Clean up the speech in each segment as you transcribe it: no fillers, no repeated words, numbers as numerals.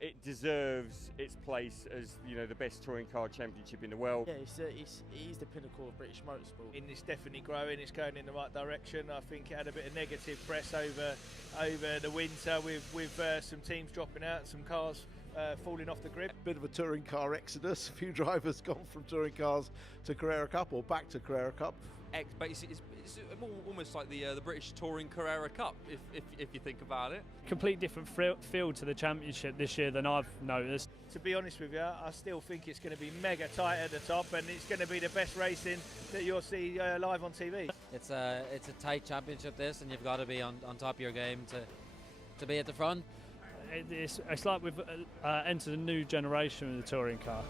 it deserves its place as, you know, the best touring car championship in the world. Yeah, it is the pinnacle of British motorsport. And it's definitely growing, it's going in the right direction. I think it had a bit of negative press over the winter with some teams dropping out, some cars falling off the grid. Bit of a touring car exodus. A few drivers gone from touring cars to Carrera Cup or back to Carrera Cup. Basically, it's almost like the British Touring Carrera Cup, if you think about it. Complete different feel to the championship this year than I've noticed. To be honest with you, I still think it's going to be mega tight at the top, and it's going to be the best racing that you'll see live on TV. It's a tight championship, this, and you've got to be on top of your game to be at the front. It's like we've entered a new generation of the touring car.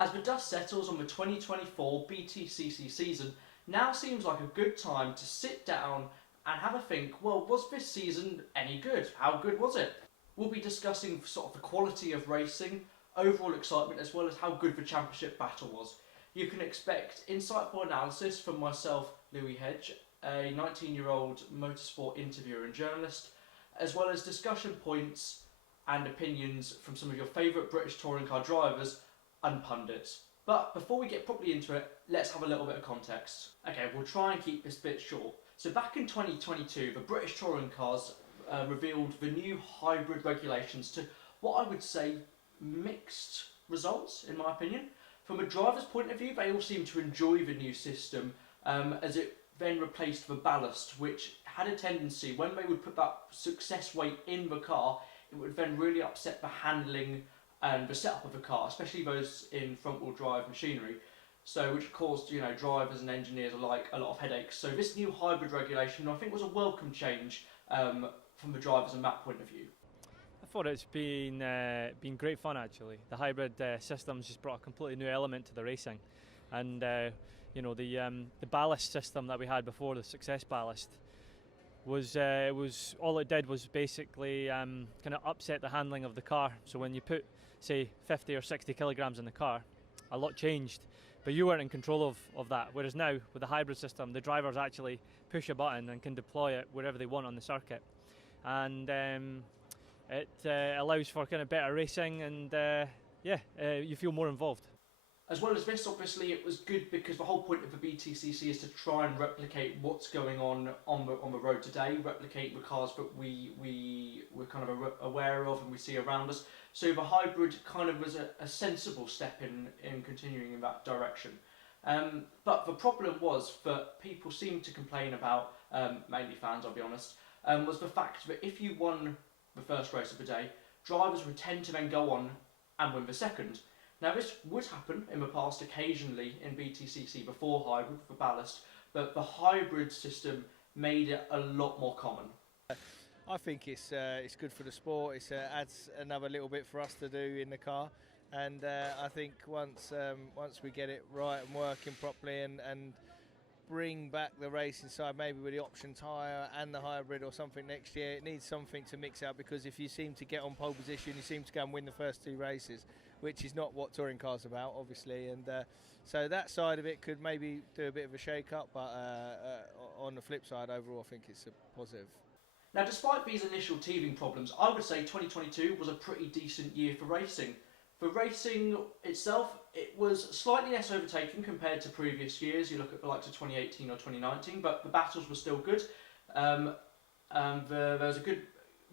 As the dust settles on the 2024 BTCC season, now seems like a good time to sit down and have a think, well, was this season any good? How good was it? We'll be discussing sort of the quality of racing, overall excitement, as well as how good the championship battle was. You can expect insightful analysis from myself, Louis Hedge, a 19-year-old motorsport interviewer and journalist, as well as discussion points and opinions from some of your favourite British touring car drivers and pundits. But before we get properly into it, let's have a little bit of context. Okay, we'll try and keep this bit short. So back in 2022, the British touring cars revealed the new hybrid regulations to what I would say mixed results, in my opinion. From a driver's point of view, they all seem to enjoy the new system, as it then replaced the ballast, which had a tendency, when they would put that success weight in the car, it would then really upset the handling and the setup of the car, especially those in front-wheel drive machinery, so which caused, you know, drivers and engineers alike a lot of headaches. So this new hybrid regulation, I think, was a welcome change from the drivers and that point of view. I thought it's been great fun, actually. The hybrid system's just brought a completely new element to the racing, and you know, the ballast system that we had before, the success ballast, was all it did was basically kind of upset the handling of the car. So when you put, say, 50 or 60 kilograms in the car, a lot changed, but you weren't in control of that. Whereas now, with the hybrid system, the drivers actually push a button and can deploy it wherever they want on the circuit, and it allows for kind of better racing, and you feel more involved. As well as this, obviously, it was good because the whole point of the BTCC is to try and replicate what's going on the road today, replicate the cars that we're kind of aware of and we see around us. So the hybrid kind of was a sensible step in continuing in that direction. But the problem was that people seemed to complain about, mainly fans, I'll be honest, was the fact that if you won the first race of the day, drivers would tend to then go on and win the second. Now, this would happen in the past occasionally in BTCC before hybrid for ballast, but the hybrid system made it a lot more common. I think it's good for the sport. It adds another little bit for us to do in the car, and I think once we get it right and working properly and bring back the racing side, maybe with the option tyre and the hybrid or something next year, it needs something to mix out, because if you seem to get on pole position, you seem to go and win the first two races, which is not what touring cars are about, obviously, and so that side of it could maybe do a bit of a shake-up, but on the flip side, overall, I think it's a positive. Now, despite these initial teething problems, I would say 2022 was a pretty decent year for racing. For racing itself, it was slightly less overtaken compared to previous years. You look at the likes of 2018 or 2019, but the battles were still good. There was a good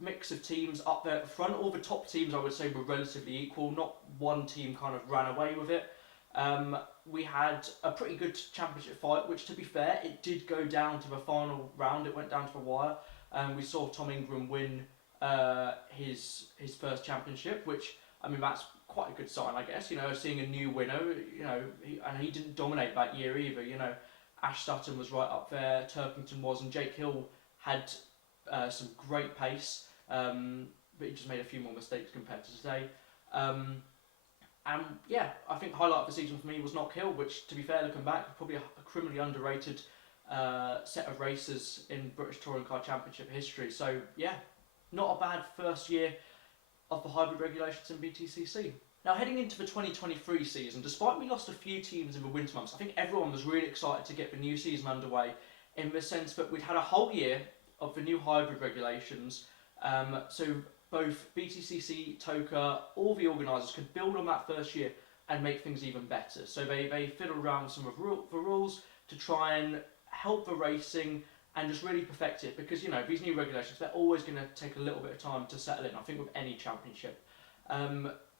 mix of teams up there at the front. All the top teams, I would say, were relatively equal. Not one team kind of ran away with it. We had a pretty good championship fight, which, to be fair, it did go down to the final round. It went down to the wire. We saw Tom Ingram win his first championship, which, I mean, that's quite a good sign, I guess, you know, seeing a new winner, you know, and he didn't dominate that year either, you know. Ash Sutton was right up there, Turkington was, and Jake Hill had some great pace, but he just made a few more mistakes compared to today. And yeah, I think highlight of the season for me was Knock Hill, which, to be fair, looking back, probably a criminally underrated set of races in British Touring Car Championship history. So yeah, not a bad first year of the hybrid regulations in BTCC. Now, heading into the 2023 season, despite we lost a few teams in the winter months, I think everyone was really excited to get the new season underway, in the sense that we'd had a whole year of the new hybrid regulations, so both BTCC, TOCA, all the organisers could build on that first year and make things even better. So they fiddled around with some of the rules to try and help the racing and just really perfect it, because, you know, these new regulations, they're always going to take a little bit of time to settle in, I think, with any championship.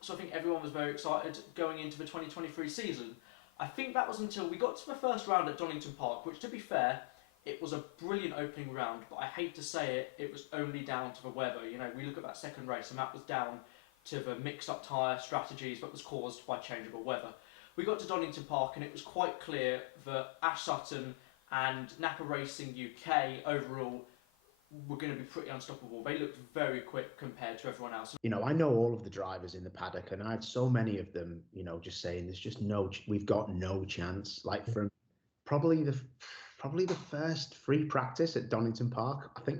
So I think everyone was very excited going into the 2023 season. I think that was until we got to the first round at Donington Park, which, to be fair, it was a brilliant opening round, but I hate to say it, it was only down to the weather. You know, we look at that second race and that was down to the mixed up tyre strategies that was caused by changeable weather. We got to Donington Park and it was quite clear that Ash Sutton and Napa Racing UK overall were going to be pretty unstoppable. They looked very quick compared to everyone else. You know, I know all of the drivers in the paddock, and I had so many of them, you know, just saying there's just we've got no chance. Like from probably the first free practice at Donington Park, I think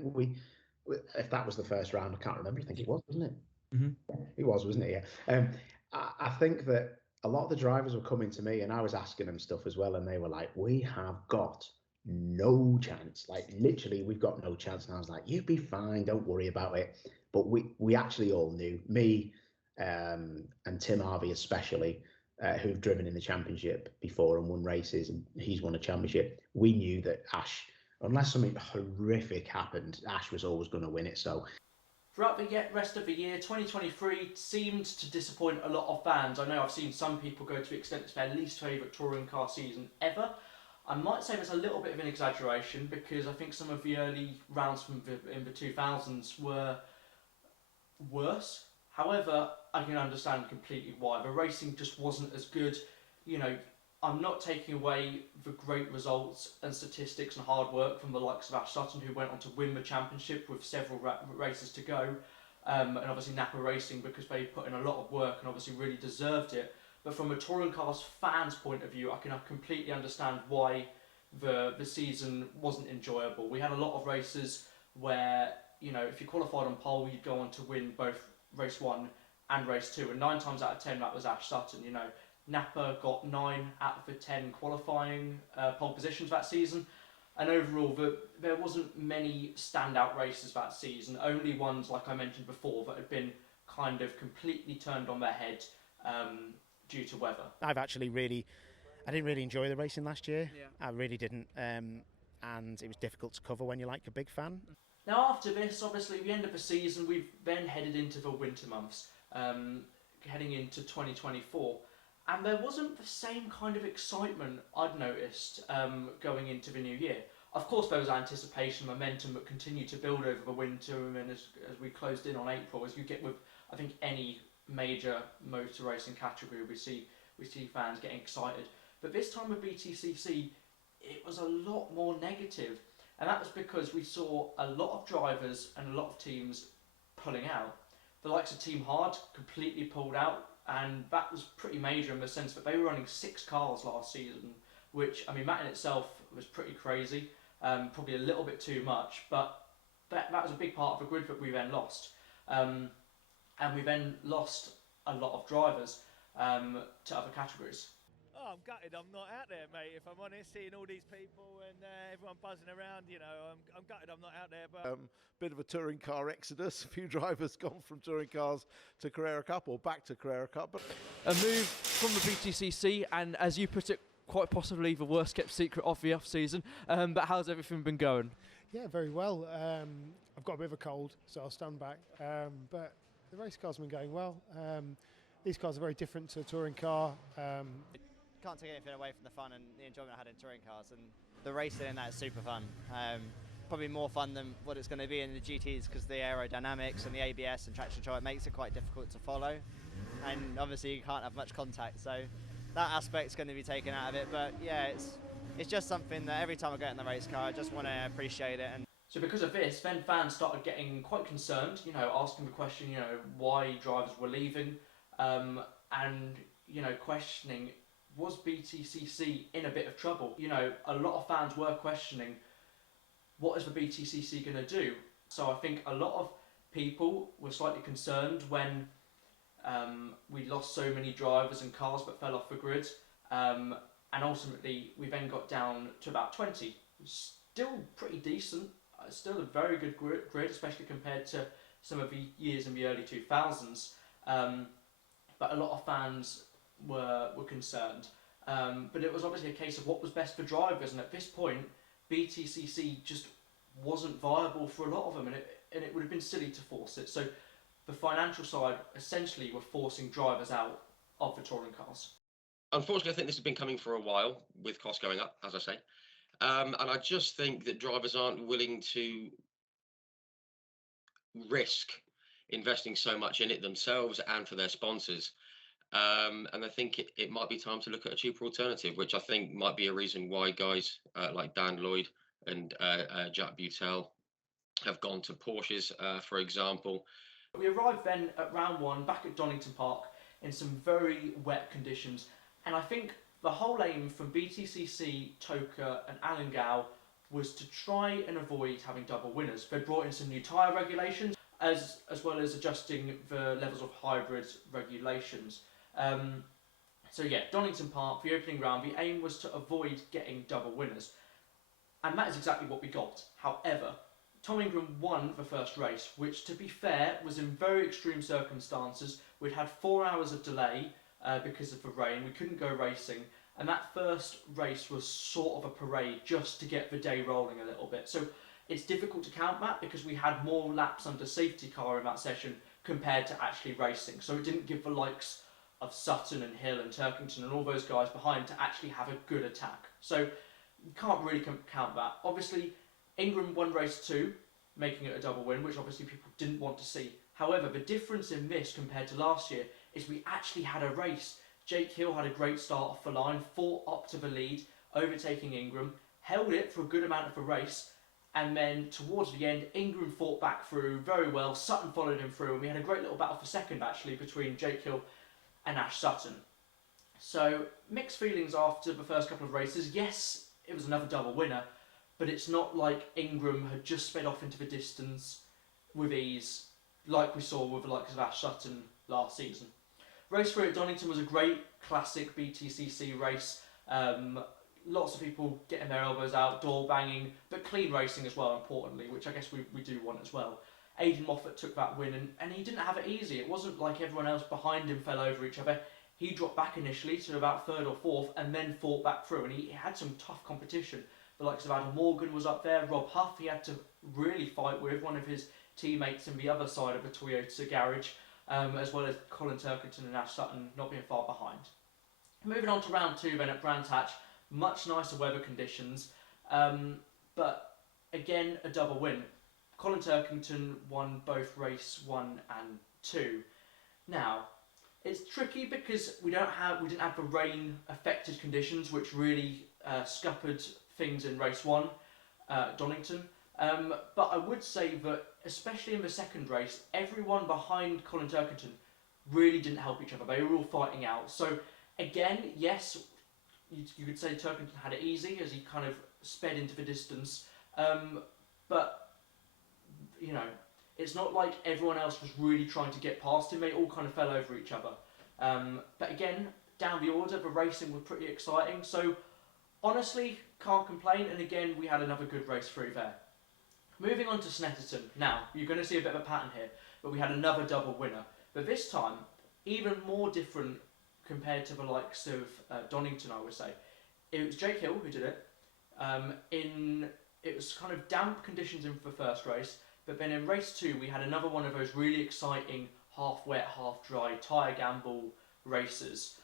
if that was the first round, I can't remember. I think it was, wasn't it? Mm-hmm. It was, wasn't it? Yeah. I think that a lot of the drivers were coming to me, and I was asking them stuff as well, and they were like, "We have got no chance. Like literally, we've got no chance." And I was like, "You'd be fine. Don't worry about it." But we actually all knew, me and Tim Harvey especially, who've driven in the championship before and won races, and he's won a championship. We knew that Ash, unless something horrific happened, Ash was always going to win it. So throughout the rest of the year, 2023 seemed to disappoint a lot of fans. I know I've seen some people go to the extent it's their least favourite touring car season ever. I might say there's a little bit of an exaggeration, because I think some of the early rounds in the 2000s were worse. However, I can understand completely why. The racing just wasn't as good. You know, I'm not taking away the great results and statistics and hard work from the likes of Ash Sutton, who went on to win the championship with several races to go, and obviously Napa Racing, because they put in a lot of work and obviously really deserved it. But from a touring cars fan's point of view, I can completely understand why the season wasn't enjoyable. We had a lot of races where, you know, if you qualified on pole, you'd go on to win both race 1 and race 2, and 9 times out of 10 that was Ash Sutton. You know, Napa got 9 out of the 10 qualifying pole positions that season, and overall there wasn't many standout races that season, only ones, like I mentioned before, that had been kind of completely turned on their head due to weather. I didn't really enjoy the racing last year. Yeah. I really didn't, and it was difficult to cover when you're like a big fan. Now after this, obviously the end of the season, we've then headed into the winter months, heading into 2024, and there wasn't the same kind of excitement I'd noticed going into the new year. Of course there was anticipation, momentum that continued to build over the winter, and as we closed in on April, as you get with, I think, any major motor racing category, we see fans getting excited. But this time with BTCC, it was a lot more negative. And that was because we saw a lot of drivers and a lot of teams pulling out. The likes of Team Hard completely pulled out, and that was pretty major in the sense that they were running 6 cars last season, which, I mean, that in itself was pretty crazy, probably a little bit too much, but that was a big part of the grid that we then lost. And we then lost a lot of drivers to other categories. Oh, I'm gutted I'm not out there, mate, if I'm honest, seeing all these people and everyone buzzing around, you know, I'm gutted I'm not out there. But bit of a touring car exodus, a few drivers gone from touring cars to Carrera Cup or back to Carrera Cup. But a move from the BTCC, and as you put it, quite possibly the worst kept secret of the off-season, but how's everything been going? Yeah, very well. I've got a bit of a cold, so I'll stand back, but the race car's been going well. These cars are very different to a touring car. Can't take anything away from the fun and the enjoyment I had in touring cars, and the racing in that is super fun. Probably more fun than what it's going to be in the GTs, because the aerodynamics and the ABS and traction control, it makes it quite difficult to follow, and obviously you can't have much contact, so that aspect's going to be taken out of it. But yeah, it's just something that every time I get in the race car, I just want to appreciate it. And so because of this, then fans started getting quite concerned, you know, asking the question, you know, why drivers were leaving, and, you know, questioning, was BTCC in a bit of trouble? You know, a lot of fans were questioning, what is the BTCC going to do? So I think a lot of people were slightly concerned when We lost so many drivers and cars but fell off the grid, and ultimately we then got down to about 20. Still pretty decent, still a very good grid, especially compared to some of the years in the early 2000s. But a lot of fans were concerned. But it was obviously a case of what was best for drivers, and at this point, BTCC just wasn't viable for a lot of them, and it would have been silly to force it. So the financial side essentially were forcing drivers out of the touring cars. Unfortunately, I think this has been coming for a while with costs going up, as I say. And I just think that drivers aren't willing to risk investing so much in it themselves and for their sponsors. And I think it might be time to look at a cheaper alternative, which I think might be a reason why guys like Dan Lloyd and Jack Butel have gone to Porsches, for example. We arrived then at round one back at Donington Park in some very wet conditions, and I think the whole aim from BTCC, Toka and Allengau was to try and avoid having double winners. They brought in some new tyre regulations as well as adjusting the levels of hybrid regulations. So yeah, Donington Park, the opening round, the aim was to avoid getting double winners, and that is exactly what we got. However, Tom Ingram won the first race, which, to be fair, was in very extreme circumstances. We'd had 4 hours of delay because of the rain. We couldn't go racing, and that first race was sort of a parade just to get the day rolling a little bit. So it's difficult to count that because we had more laps under safety car in that session compared to actually racing. So it didn't give the likes of Sutton and Hill and Turkington and all those guys behind to actually have a good attack. So you can't really count that. Obviously, Ingram won race 2, making it a double win, which obviously people didn't want to see. However, the difference in this compared to last year is we actually had a race. Jake Hill had a great start off the line, fought up to the lead, overtaking Ingram, held it for a good amount of the race, and then towards the end, Ingram fought back through very well, Sutton followed him through, and we had a great little battle for second actually between Jake Hill and Ash Sutton. So, mixed feelings after the first couple of races. Yes, it was another double winner, but it's not like Ingram had just sped off into the distance with ease, like we saw with the likes of Ash Sutton last season. Race 3 at Donington was a great classic BTCC race. Lots of people getting their elbows out, door banging, but clean racing as well, importantly, which I guess we do want as well. Aidan Moffat took that win, and he didn't have it easy. It wasn't like everyone else behind him fell over each other. He dropped back initially to about 3rd or 4th, and then fought back through, and he had some tough competition. The likes of Adam Morgan was up there, Rob Huff, he had to really fight with one of his teammates in the other side of the Toyota garage, as well as Colin Turkington and Ash Sutton not being far behind. Moving on to round 2 then at Brands Hatch, much nicer weather conditions, but again a double win. Colin Turkington won both race 1 and 2. Now, it's tricky because we didn't have the rain affected conditions which really scuppered things in race 1 at Donington. But I would say that, especially in the second race, everyone behind Colin Turkington really didn't help each other. They were all fighting out. So again, yes, you could say Turkington had it easy as he kind of sped into the distance. But, you know, it's not like everyone else was really trying to get past him. They all kind of fell over each other. But again, down the order, the racing was pretty exciting. So honestly, can't complain. And again, we had another good race through there. Moving on to Snetterton. Now, you're going to see a bit of a pattern here, but we had another double winner. But this time, even more different compared to the likes of Donington, I would say. It was Jake Hill who did it. It was kind of damp conditions in the first race, but then in race 2, we had another one of those really exciting half wet, half dry tyre gamble races,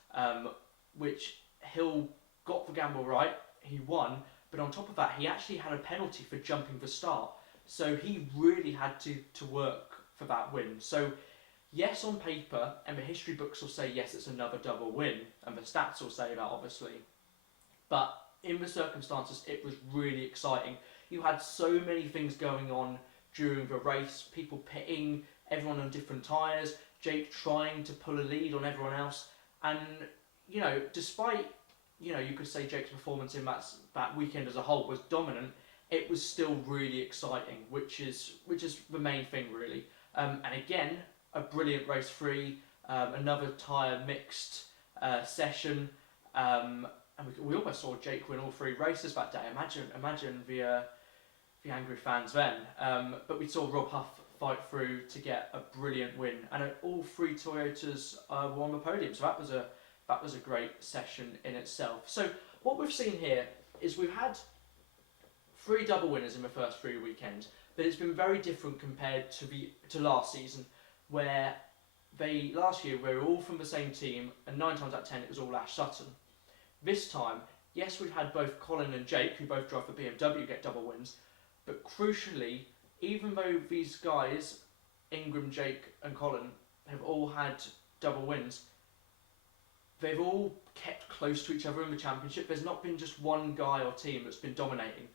which Hill got the gamble right, he won, but on top of that, he actually had a penalty for jumping the start. So he really had to work for that win. So yes, on paper, and the history books will say, yes, it's another double win, and the stats will say that, obviously. But in the circumstances, it was really exciting. You had so many things going on during the race, people pitting, everyone on different tyres, Jake trying to pull a lead on everyone else. And, you know, despite, you know, you could say Jake's performance in that weekend as a whole was dominant, it was still really exciting, which is the main thing, really. And again, a brilliant race 3. another tyre mixed session, and we almost saw Jake win all 3 races that day. Imagine the angry fans then. But we saw Rob Huff fight through to get a brilliant win, and all 3 Toyotas were on the podium. So that was a great session in itself. So what we've seen here is we've had 3 double winners in the first 3 weekends, but it's been very different compared to last season, where last year we were all from the same team, and 9 times out of 10 it was all Ash Sutton. This time, yes, we've had both Colin and Jake, who both drive for BMW, get double wins, but crucially, even though these guys, Ingram, Jake and Colin, have all had double wins, they've all kept close to each other in the championship. There's not been just one guy or team that's been dominating.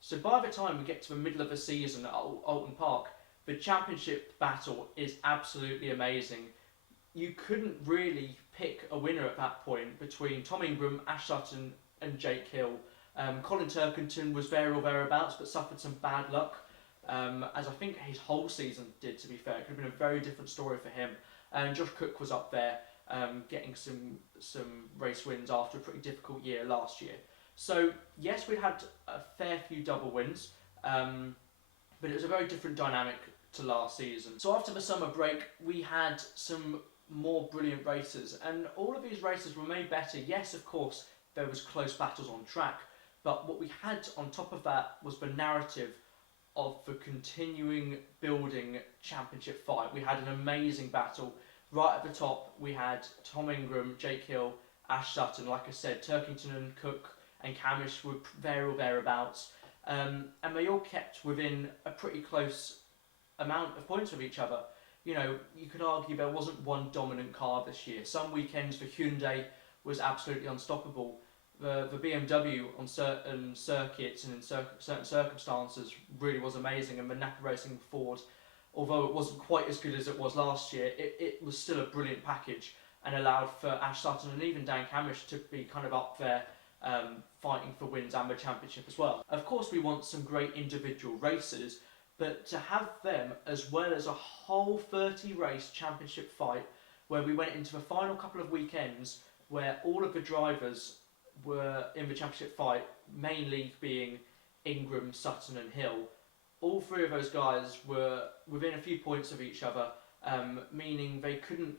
So by the time we get to the middle of the season at Alton Park, the championship battle is absolutely amazing. You couldn't really pick a winner at that point between Tom Ingram, Ash Sutton and Jake Hill. Colin Turkington was there or thereabouts, but suffered some bad luck, as I think his whole season did, to be fair. It could have been a very different story for him. And Josh Cook was up there, getting some race wins after a pretty difficult year last year. So yes, we had a fair few double wins, but it was a very different dynamic to last season. So after the summer break, we had some more brilliant races, and all of these races were made better. Yes, of course, there was close battles on track, but what we had on top of that was the narrative of the continuing building championship fight. We had an amazing battle. Right at the top, we had Tom Ingram, Jake Hill, Ash Sutton. Like I said, Turkington and Cook and Camish were there or thereabouts, and they all kept within a pretty close amount of points with each other. You know, you could argue there wasn't one dominant car this year. Some weekends the Hyundai was absolutely unstoppable. The BMW on certain circuits and in certain circumstances really was amazing, and the Napa Racing Ford, although it wasn't quite as good as it was last year, it was still a brilliant package and allowed for Ash Sutton and even Dan Camish to be kind of up there fighting for wins and the championship as well. Of course we want some great individual races, but to have them as well as a whole 30 race championship fight where we went into the final couple of weekends where all of the drivers were in the championship fight, mainly being Ingram, Sutton and Hill. All 3 of those guys were within a few points of each other, meaning they couldn't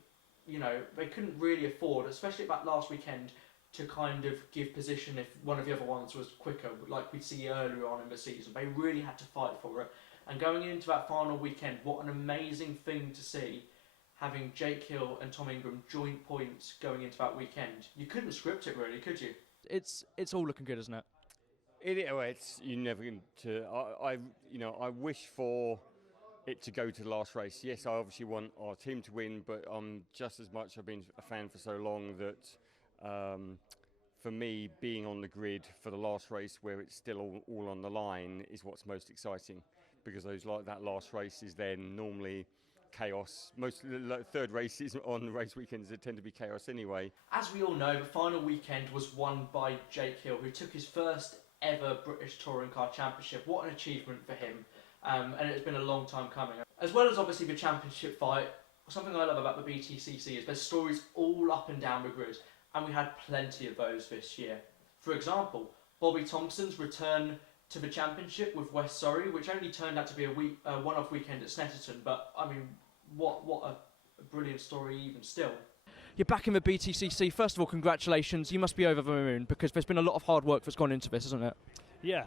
really afford, especially at that last weekend, to kind of give position if one of the other ones was quicker, like we'd see earlier on in the season. They really had to fight for it. And going into that final weekend, what an amazing thing to see, having Jake Hill and Tom Ingram joint points going into that weekend. You couldn't script it really, could you? It's all looking good, isn't it? It's you never going to. I wish for it to go to the last race. Yes, I obviously want our team to win, but just as much I've been a fan for so long that for me, being on the grid for the last race where it's still all on the line is what's most exciting, because that last race is then normally chaos. Most third races on race weekends, they tend to be chaos anyway. As we all know, the final weekend was won by Jake Hill, who took his first ever British Touring Car Championship. What an achievement for him, and it's been a long time coming. As well as obviously the championship fight, something I love about the BTCC is there's stories all up and down the grid, and we had plenty of those this year. For example, Bobby Thompson's return to the championship with West Surrey, which only turned out to be a one-off weekend at Snetterton, but I mean, what a brilliant story even still. You're back in the BTCC. First of all, congratulations. You must be over the moon, because there's been a lot of hard work that's gone into this, isn't it? Yeah,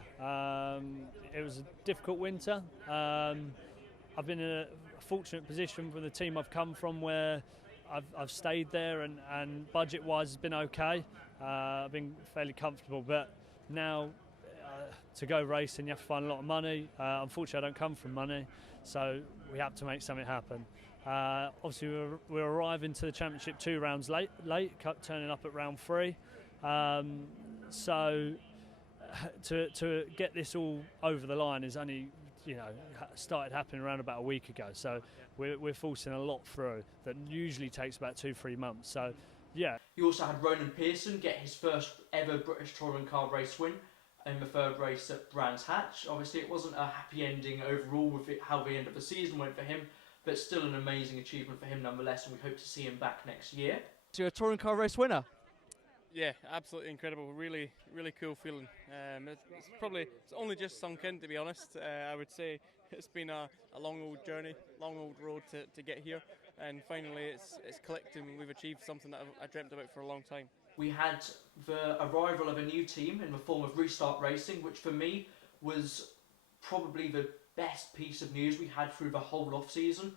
it was a difficult winter. I've been in a fortunate position for the team I've come from, where I've stayed there, and budget-wise has been okay. I've been fairly comfortable, but now to go racing you have to find a lot of money. Unfortunately I don't come from money, so we have to make something happen. Obviously we're arriving to the championship 2 rounds late, turning up at round 3. So to get this all over the line is only started happening around about a week ago. So we're forcing a lot through that usually takes about 2-3 months. So yeah. You also had Ronan Pearson get his first ever British Touring Car race win in the third race at Brands Hatch. Obviously it wasn't a happy ending overall with how the end of the season went for him, but still an amazing achievement for him nonetheless, and we hope to see him back next year. So you're a touring car race winner. Yeah, absolutely incredible. Really, really cool feeling. It's only just sunk in, to be honest. I would say it's been a long old journey, long old road to get here, and finally it's clicked and we've achieved something that I dreamt about for a long time. We had the arrival of a new team in the form of Restart Racing, which for me was probably the best piece of news we had through the whole off-season,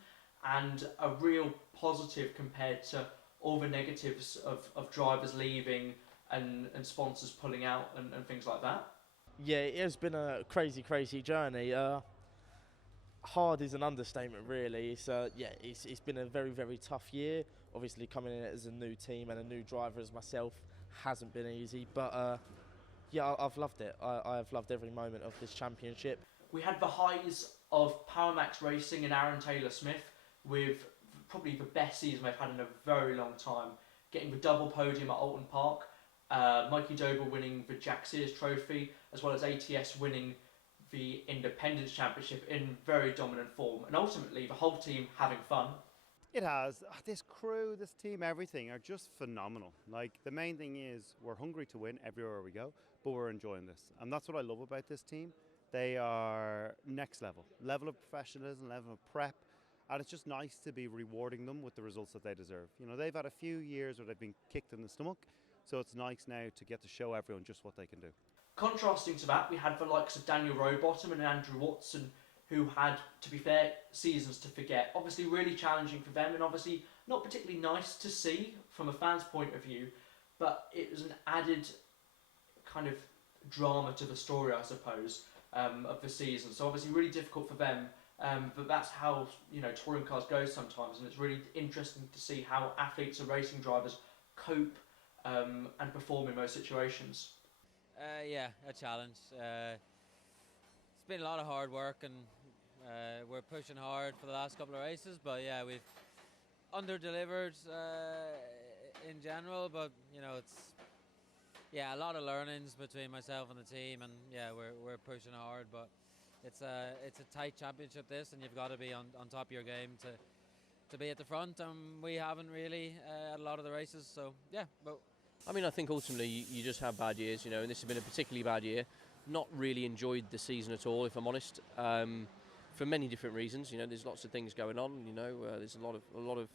and a real positive compared to all the negatives of drivers leaving and sponsors pulling out and things like that. Yeah, it has been a crazy journey. Hard is an understatement, really. It's been a very tough year. Obviously, coming in as a new team and a new driver as myself hasn't been easy, but I've loved it. I've loved every moment of this championship. We had the highs of Power Max Racing and Aaron Taylor-Smith with probably the best season they've had in a very long time, getting the double podium at Alton Park, Mikey Dober winning the Jack Sears Trophy, as well as ATS winning the Independence Championship in very dominant form, and ultimately the whole team having fun. It has. This crew, this team, everything are just phenomenal. Like, the main thing is we're hungry to win everywhere we go, but we're enjoying this. And that's what I love about this team. They are next level of professionalism, level of prep. And it's just nice to be rewarding them with the results that they deserve. You know, they've had a few years where they've been kicked in the stomach, so it's nice now to get to show everyone just what they can do. Contrasting to that, we had the likes of Daniel Rowbottom and Andrew Watson, who had, to be fair, seasons to forget. Obviously really challenging for them, and obviously not particularly nice to see from a fan's point of view, but it was an added kind of drama to the story, I suppose, of the season. So obviously really difficult for them. But that's how, you know, touring cars go sometimes, and it's really interesting to see how athletes and racing drivers cope and perform in those situations. Yeah, a challenge. It's been a lot of hard work, and we're pushing hard for the last couple of races, but yeah, we've under-delivered in general, but you know, it's a lot of learnings between myself and the team, and yeah, we're pushing hard, but it's a tight championship this, and you've got to be on top of your game to be at the front, and we haven't really at a lot of the races, so yeah. But I mean, I think ultimately you just have bad years, you know, and this has been a particularly bad year. Not really enjoyed the season at all, if I'm honest, for many different reasons. You know, there's lots of things going on. You know, there's a lot of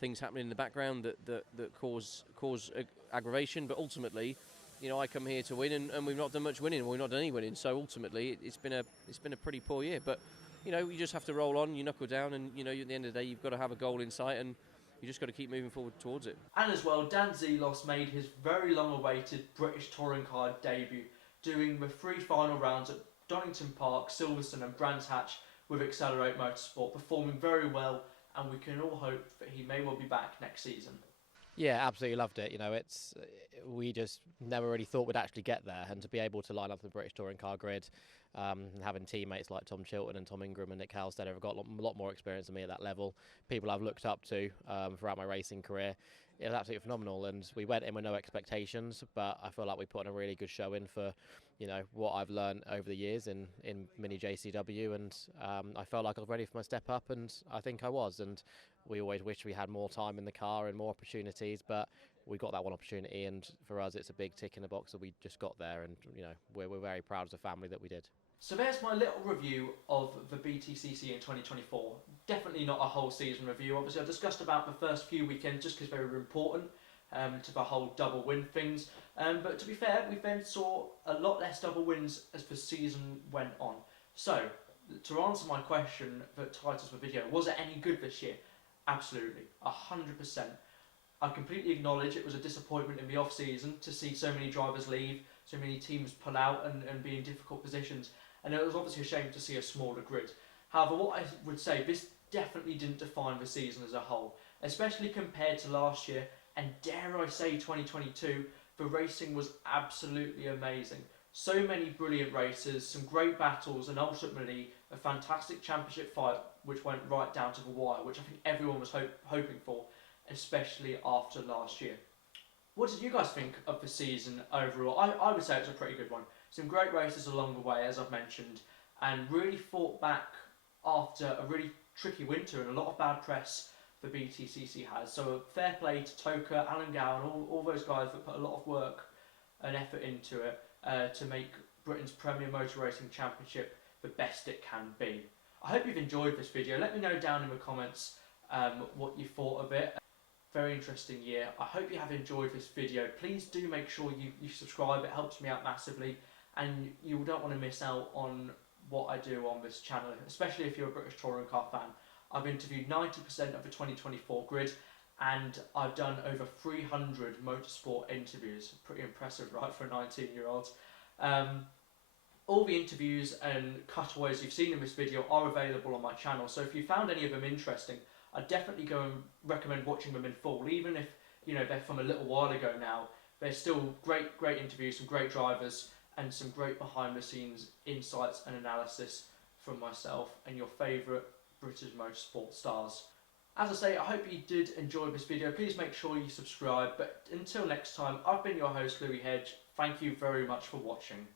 things happening in the background that cause aggravation. But ultimately, you know, I come here to win, and we've not done much winning. We've not done any winning. So ultimately, it's been a pretty poor year. But you know, you just have to roll on. You knuckle down, and you know, at the end of the day, you've got to have a goal in sight, and you just got to keep moving forward towards it. And as well, Dan Zelos made his very long-awaited British touring car debut, doing the 3 final rounds at Donington Park, Silverstone and Brands Hatch with Accelerate Motorsport, performing very well, and we can all hope that he may well be back next season. Yeah, absolutely loved it. You know, we just never really thought we'd actually get there, and to be able to line up the British touring car grid, and having teammates like Tom Chilton and Tom Ingram and Nick Halstead have got a lot more experience than me at that level. People I've looked up to throughout my racing career. It was absolutely phenomenal, and we went in with no expectations, but I feel like we put on a really good show in for, you know, what I've learned over the years in mini JCW, and I felt like I was ready for my step up, and I think I was. And we always wish we had more time in the car and more opportunities, but we got that one opportunity, and for us it's a big tick in the box that we just got there, and you know, we're very proud as a family that we did. So there's my little review of the BTCC in 2024. Definitely not a whole season review. Obviously I discussed about the first few weekends just because they were important to the whole double win things. But to be fair, we then saw a lot less double wins as the season went on. So, to answer my question that titles the video, was it any good this year? Absolutely, 100%. I completely acknowledge it was a disappointment in the off-season to see so many drivers leave, so many teams pull out and be in difficult positions. And it was obviously a shame to see a smaller grid. However, what I would say, this definitely didn't define the season as a whole, especially compared to last year, and dare I say 2022, the racing was absolutely amazing. So many brilliant races, some great battles, and ultimately a fantastic championship fight which went right down to the wire, which I think everyone was hoping for, especially after last year. What did you guys think of the season overall? I would say it was a pretty good one. Some great races along the way, as I've mentioned, and really fought back after a really tricky winter and a lot of bad press the BTCC has. So fair play to Toka, Alan Gow and all those guys that put a lot of work and effort into it to make Britain's Premier Motor Racing Championship the best it can be. I hope you've enjoyed this video. Let me know down in the comments what you thought of it. Very interesting year. I hope you have enjoyed this video. Please do make sure you subscribe. It helps me out massively, and you don't want to miss out on what I do on this channel, especially if you're a British touring car fan. I've interviewed 90% of the 2024 grid, and I've done over 300 motorsport interviews. Pretty impressive, right, for a 19-year-old. All the interviews and cutaways you've seen in this video are available on my channel, so if you found any of them interesting, I'd definitely go and recommend watching them in full, even if they're from a little while ago now. They're still great interviews, some great drivers, and some great behind-the-scenes insights and analysis from myself and your favourite British motorsport stars. As I say, I hope you did enjoy this video. Please make sure you subscribe. But until next time, I've been your host, Louis Hedge. Thank you very much for watching.